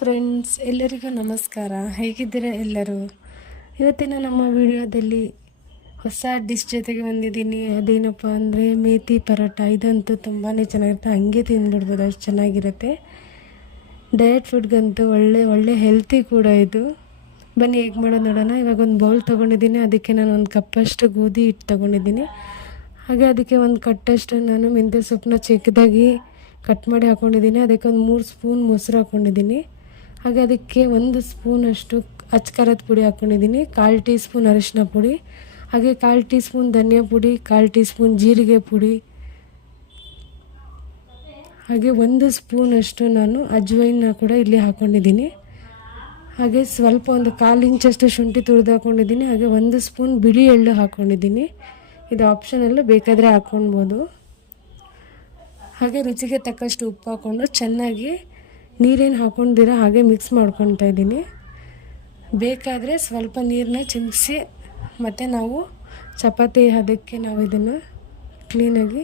Friends, ಎಲ್ಲರಿಗೂ ನಮಸ್ಕಾರ. ಹೇಗಿದ್ದೀರಾ ಎಲ್ಲರೂ? ಇವತ್ತಿನ ನಮ್ಮ ವಿಡಿಯೋದಲ್ಲಿ ಹೊಸ ಡಿಶ್ ಜೊತೆಗೆ ಬಂದಿದ್ದೀನಿ. ಅದೇನಪ್ಪ ಅಂದರೆ ಮೇಥಿ ಪರೋಟ. ಇದಂತೂ ತುಂಬಾ ಚೆನ್ನಾಗಿರುತ್ತೆ, ಹಂಗೆ ತಿಂದುಬಿಡ್ಬೋದು, ಅಷ್ಟು ಚೆನ್ನಾಗಿರುತ್ತೆ. ಡಯಟ್ ಫುಡ್ಗಂತೂ ಒಳ್ಳೆ ಹೆಲ್ತಿ ಕೂಡ ಇದು. ಬನ್ನಿ ಹೇಗೆ ಮಾಡೋದು ನೋಡೋಣ. ಇವಾಗ ಒಂದು ಬೌಲ್ ತೊಗೊಂಡಿದ್ದೀನಿ, ಅದಕ್ಕೆ ನಾನು ಒಂದು ಕಪ್ಪಷ್ಟು ಗೋಧಿ ಹಿಟ್ಟು ತೊಗೊಂಡಿದ್ದೀನಿ. ಹಾಗೆ ಅದಕ್ಕೆ ಒಂದು ಕಟ್ಟಷ್ಟು ನಾನು ಮೆಂತ್ಯ ಸೊಪ್ಪನ್ನ ಚಿಕ್ಕದಾಗಿ ಕಟ್ ಮಾಡಿ ಹಾಕ್ಕೊಂಡಿದ್ದೀನಿ. ಅದಕ್ಕೆ ಒಂದು 3 ಸ್ಪೂನ್ ಮೊಸರು ಹಾಕ್ಕೊಂಡಿದ್ದೀನಿ. ಹಾಗೆ ಅದಕ್ಕೆ 1 ಸ್ಪೂನಷ್ಟು ಅಚ್ಕಾರದ ಪುಡಿ ಹಾಕ್ಕೊಂಡಿದ್ದೀನಿ, 1/4 ಟೀ ಸ್ಪೂನ್ ಅರಿಶಿನ ಪುಡಿ, ಹಾಗೆ 1/4 ಟೀ ಸ್ಪೂನ್ ಧನಿಯಾ ಪುಡಿ, 1/4 ಟೀ ಸ್ಪೂನ್ ಜೀರಿಗೆ ಪುಡಿ, ಹಾಗೆ 1 ಸ್ಪೂನಷ್ಟು ನಾನು ಅಜ್ವೈನ ಕೂಡ ಇಲ್ಲಿ ಹಾಕ್ಕೊಂಡಿದ್ದೀನಿ. ಹಾಗೆ ಸ್ವಲ್ಪ ಒಂದು 1/4 ಇಂಚಷ್ಟು ಶುಂಠಿ ತುರಿದು ಹಾಕ್ಕೊಂಡಿದ್ದೀನಿ. ಹಾಗೆ 1 ಸ್ಪೂನ್ ಬಿಳಿ ಎಳ್ಳು ಹಾಕ್ಕೊಂಡಿದ್ದೀನಿ. ಇದು ಆಪ್ಷನಲ್ಲು, ಬೇಕಾದರೆ ಹಾಕ್ಕೊಳ್ಬೋದು. ಹಾಗೆ ರುಚಿಗೆ ತಕ್ಕಷ್ಟು ಉಪ್ಪು ಹಾಕ್ಕೊಂಡು ಚೆನ್ನಾಗಿ ನೀರೇನು ಹಾಕ್ಕೊಂಡಿರ ಹಾಗೆ ಮಿಕ್ಸ್ ಮಾಡ್ಕೊತಾ ಇದ್ದೀನಿ. ಬೇಕಾದರೆ ಸ್ವಲ್ಪ ನೀರನ್ನ ಚಿಮ್ಮಿಸಿ ಮತ್ತು ನಾವು ಚಪಾತಿ ಅದಕ್ಕೆ ನಾವು ಇದನ್ನು ಕ್ಲೀನಾಗಿ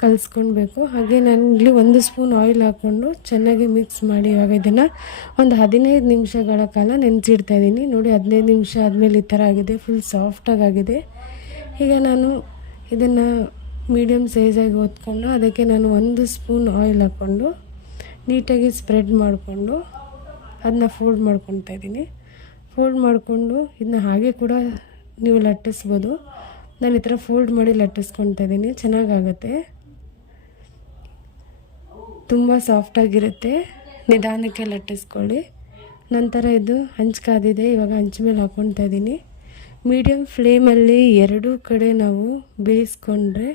ಕಲಿಸ್ಕೊಳ್ಬೇಕು. ಹಾಗೆ ನಾನು ಇಲ್ಲಿ 1 ಸ್ಪೂನ್ ಆಯಿಲ್ ಹಾಕ್ಕೊಂಡು ಚೆನ್ನಾಗಿ ಮಿಕ್ಸ್ ಮಾಡಿ ಇವಾಗ ಇದನ್ನು ಒಂದು 15 ನಿಮಿಷಗಳ ಕಾಲ ನೆನೆಸಿಡ್ತಾ ಇದ್ದೀನಿ. ನೋಡಿ, 15 ನಿಮಿಷ ಆದಮೇಲೆ ಈ ಥರ ಆಗಿದೆ, ಫುಲ್ ಸಾಫ್ಟಾಗಿದೆ. ಈಗ ನಾನು ಇದನ್ನು ಮೀಡಿಯಮ್ ಸೈಜಾಗಿ ಹೊತ್ಕೊಂಡು ಅದಕ್ಕೆ ನಾನು 1 ಸ್ಪೂನ್ ಆಯಿಲ್ ಹಾಕ್ಕೊಂಡು ನೀಟಾಗಿ ಸ್ಪ್ರೆಡ್ ಮಾಡಿಕೊಂಡು ಅದನ್ನ ಫೋಲ್ಡ್ ಮಾಡ್ಕೊತಾ ಇದ್ದೀನಿ. ಫೋಲ್ಡ್ ಮಾಡಿಕೊಂಡು ಇದನ್ನ ಹಾಗೆ ಕೂಡ ನೀವು ಲಟ್ಟಿಸ್ಬೋದು. ನಾನು ಈ ಥರ ಫೋಲ್ಡ್ ಮಾಡಿ ಲಟ್ಟಿಸ್ಕೊತಾ ಇದ್ದೀನಿ, ಚೆನ್ನಾಗಾಗತ್ತೆ, ತುಂಬ ಸಾಫ್ಟಾಗಿರುತ್ತೆ. ನಿಧಾನಕ್ಕೆ ಲಟ್ಟಿಸ್ಕೊಳ್ಳಿ. ನಂತರ ಇದು ಹಂಚು ಕಾದಿದೆ, ಇವಾಗ ಹಂಚು ಮೇಲೆ ಹಾಕ್ಕೊತಾ ಇದ್ದೀನಿ. ಮೀಡಿಯಮ್ ಫ್ಲೇಮಲ್ಲಿ 2 ಕಡೆ ನಾವು ಬೇಯಿಸ್ಕೊಂಡ್ರೆ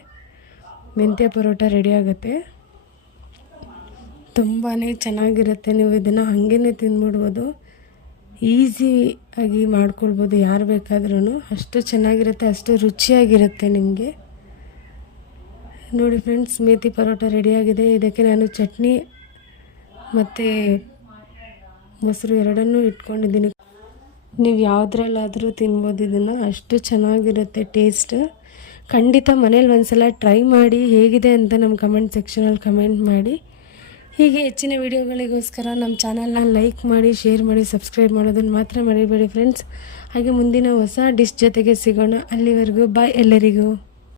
ಮೆಂತ್ಯ ಪರೋಟ ರೆಡಿ ಆಗುತ್ತೆ. ತುಂಬಾ ಚೆನ್ನಾಗಿರುತ್ತೆ. ನೀವು ಇದನ್ನು ಹಾಗೇ ತಿಂದ್ಬಿಡ್ಬೋದು, ಈಸಿಯಾಗಿ ಮಾಡ್ಕೊಳ್ಬೋದು, ಯಾರು ಬೇಕಾದ್ರೂ. ಅಷ್ಟು ಚೆನ್ನಾಗಿರುತ್ತೆ, ಅಷ್ಟು ರುಚಿಯಾಗಿರುತ್ತೆ ನಿಮಗೆ. ನೋಡಿ ಫ್ರೆಂಡ್ಸ್, ಮೇಥಿ ಪರೋಟ ರೆಡಿಯಾಗಿದೆ. ಇದಕ್ಕೆ ನಾನು ಚಟ್ನಿ ಮತ್ತು ಮೊಸರು ಎರಡನ್ನೂ ಇಟ್ಕೊಂಡಿದ್ದೀನಿ. ನೀವು ಯಾವುದ್ರಲ್ಲಾದರೂ ತಿನ್ಬೋದು ಇದನ್ನು, ಅಷ್ಟು ಚೆನ್ನಾಗಿರುತ್ತೆ ಟೇಸ್ಟ್. ಖಂಡಿತ ಮನೇಲಿ ಒಂದ್ಸಲ ಟ್ರೈ ಮಾಡಿ, ಹೇಗಿದೆ ಅಂತ ನಮ್ಮ ಕಮೆಂಟ್ ಸೆಕ್ಷನಲ್ಲಿ ಕಮೆಂಟ್ ಮಾಡಿ. ಹೀಗೆ ಹೆಚ್ಚಿನ ವಿಡಿಯೋಗಳಿಗೋಸ್ಕರ ನಮ್ಮ ಚಾನಲ್ನ ಲೈಕ್ ಮಾಡಿ, ಶೇರ್ ಮಾಡಿ, ಸಬ್ಸ್ಕ್ರೈಬ್ ಮಾಡೋದನ್ನು ಮಾತ್ರ ಮರಿಬೇಡಿ ಫ್ರೆಂಡ್ಸ್. ಹಾಗೆ ಮುಂದಿನ ಹೊಸ ಡಿಶ್ ಜೊತೆಗೆ ಸಿಗೋಣ. ಅಲ್ಲಿವರೆಗೂ ಬಾಯ್ ಎಲ್ಲರಿಗೂ.